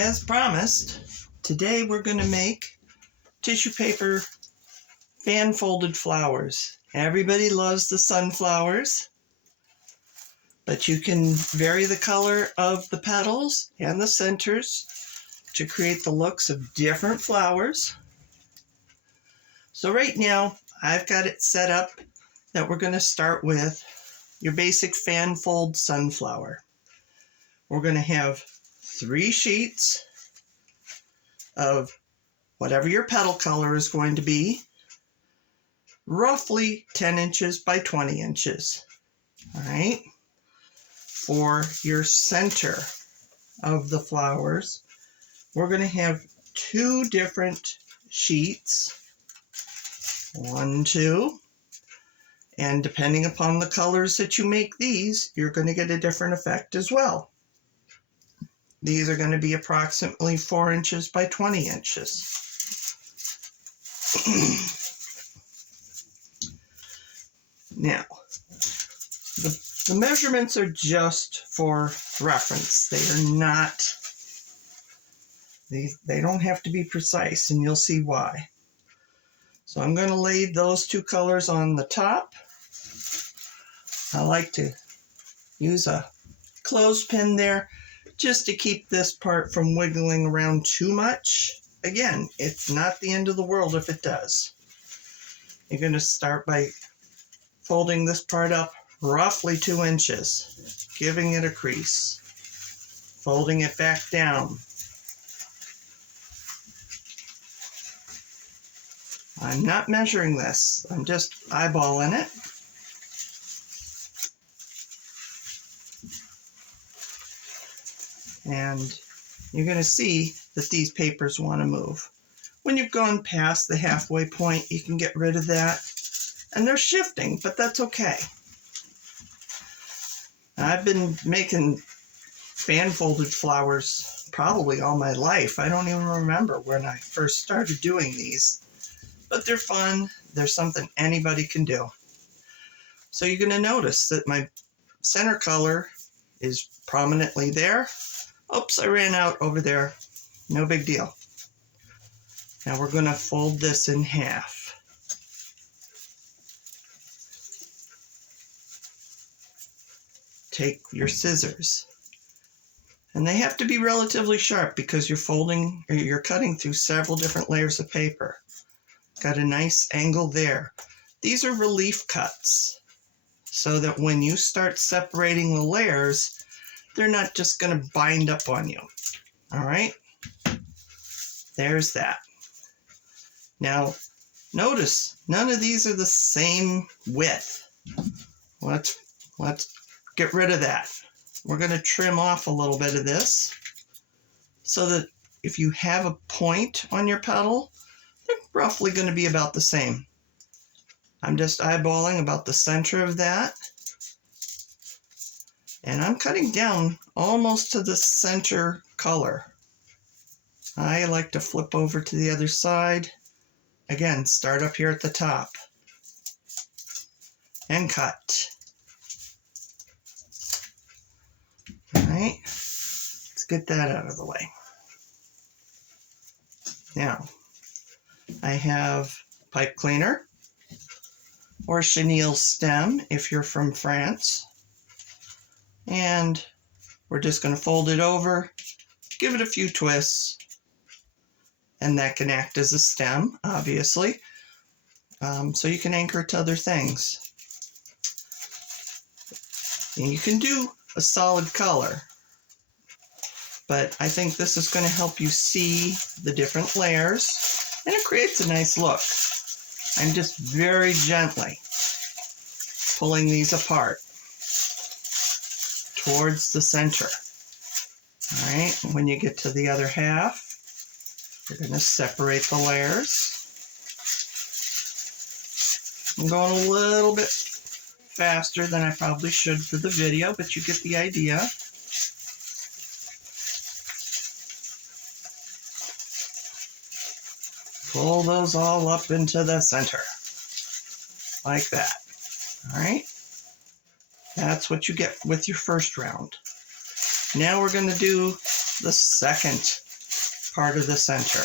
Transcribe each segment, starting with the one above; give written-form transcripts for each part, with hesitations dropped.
as promised, today we're going to make tissue paper fan folded flowers. Everybody loves the sunflowers, but you can vary the color of the petals and the centers to create the looks of different flowers. So right now I've got it set up that we're going to start with your basic fan fold sunflower. We're going to have 3 sheets of whatever your petal color is going to be, roughly 10 inches by 20 inches. All right. For your center of the flowers, we're going to have 2 different sheets. 1, 2. And depending upon the colors that you make these, you're going to get a different effect as well. These are going to be approximately 4 inches by 20 inches. Now, the measurements are just for reference. They are not, they don't have to be precise, and you'll see why. So I'm going to lay those 2 colors on the top. I like to use a clothespin there just to keep this part from wiggling around too much. Again, it's not the end of the world if it does. You're going to start by folding this part up roughly 2 inches, giving it a crease, folding it back down. I'm not measuring this, I'm just eyeballing it. And you're going to see that these papers want to move. When you've gone past the halfway point, you can get rid of that. And they're shifting, but that's okay. I've been making fan-folded flowers probably all my life. I don't even remember when I first started doing these. But they're fun. They're something anybody can do. So you're going to notice that my center color is prominently there. Oops, I ran out over there. No big deal. Now we're going to fold this in half. Take your scissors. And they have to be relatively sharp because you're cutting through several different layers of paper. Got a nice angle there. These are relief cuts so that when you start separating the layers, they're not just going to bind up on you. All right? There's that. Now, notice none of these are the same width. Let's get rid of that. We're going to trim off a little bit of this so that if you have a point on your petal, they're roughly going to be about the same. I'm just eyeballing about the center of that. And I'm cutting down almost to the center color. I like to flip over to the other side. Again, start up here at the top. And cut. Alright, let's get that out of the way. Now, I have pipe cleaner or chenille stem if you're from France. And we're just going to fold it over, give it a few twists, and that can act as a stem, obviously. So you can anchor it to other things. And you can do a solid color, but I think this is going to help you see the different layers, and it creates a nice look. I'm just very gently pulling these apart towards the center. All right, when you get to the other half, you're going to separate the layers. I'm going a little bit faster than I probably should for the video, but you get the idea. Pull those all up into the center, like that. All right, that's what you get with your first round. Now we're going to do the second part of the center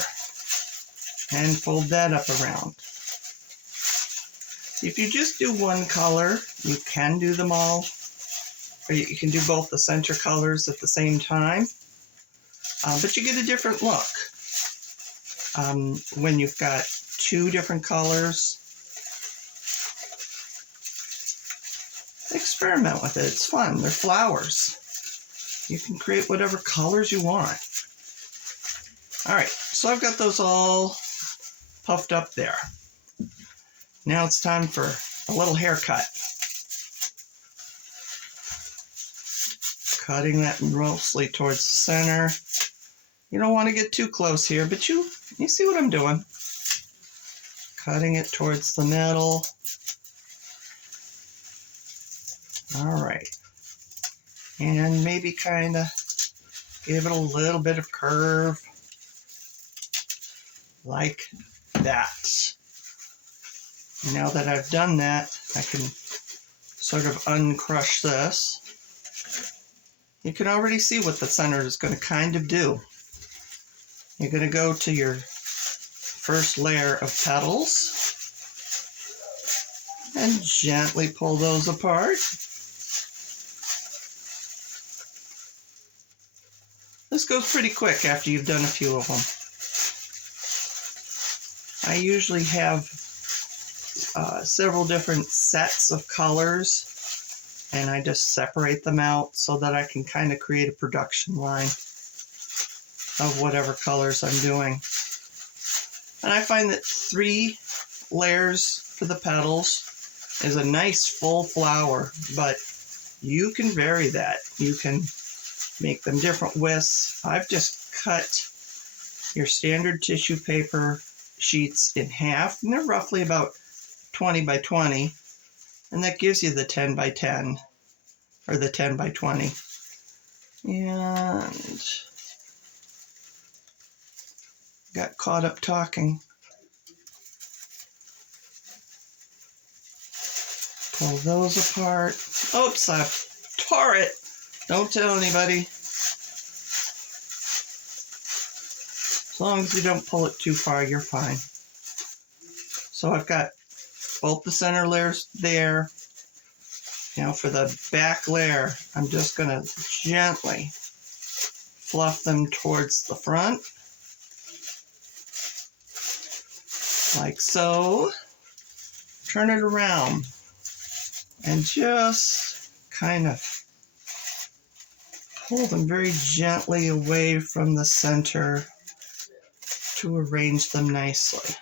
and fold that up around. If you just do one color, you can do them all, or you can do both the center colors at the same time, but you get a different look. When you've got two different colors, experiment with it. It's fun. They're flowers. You can create whatever colors you want. All right, so I've got those all puffed up there. Now it's time for a little haircut. Cutting that mostly towards the center. You don't want to get too close here, but you see what I'm doing. Cutting it towards the middle. All right. And maybe kind of give it a little bit of curve. Like that. Now that I've done that, I can sort of uncrush this. You can already see what the center is going to kind of do. You're going to go to your first layer of petals and gently pull those apart. This goes pretty quick after you've done a few of them. I usually have several different sets of colors, and I just separate them out so that I can kind of create a production line of whatever colors I'm doing. And I find that 3 layers for the petals is a nice full flower, but you can vary that. You can make them different widths. I've just cut your standard tissue paper sheets in half, and they're roughly about 20 by 20, and that gives you the 10 by 10 or the 10 by 20. And got caught up talking. Pull those apart. Oops, I tore it. Don't tell anybody. As long as you don't pull it too far, you're fine. So I've got both the center layers there. Now for the back layer, I'm just going to gently fluff them towards the front. Like so. Turn it around and just kind of pull them very gently away from the center to arrange them nicely.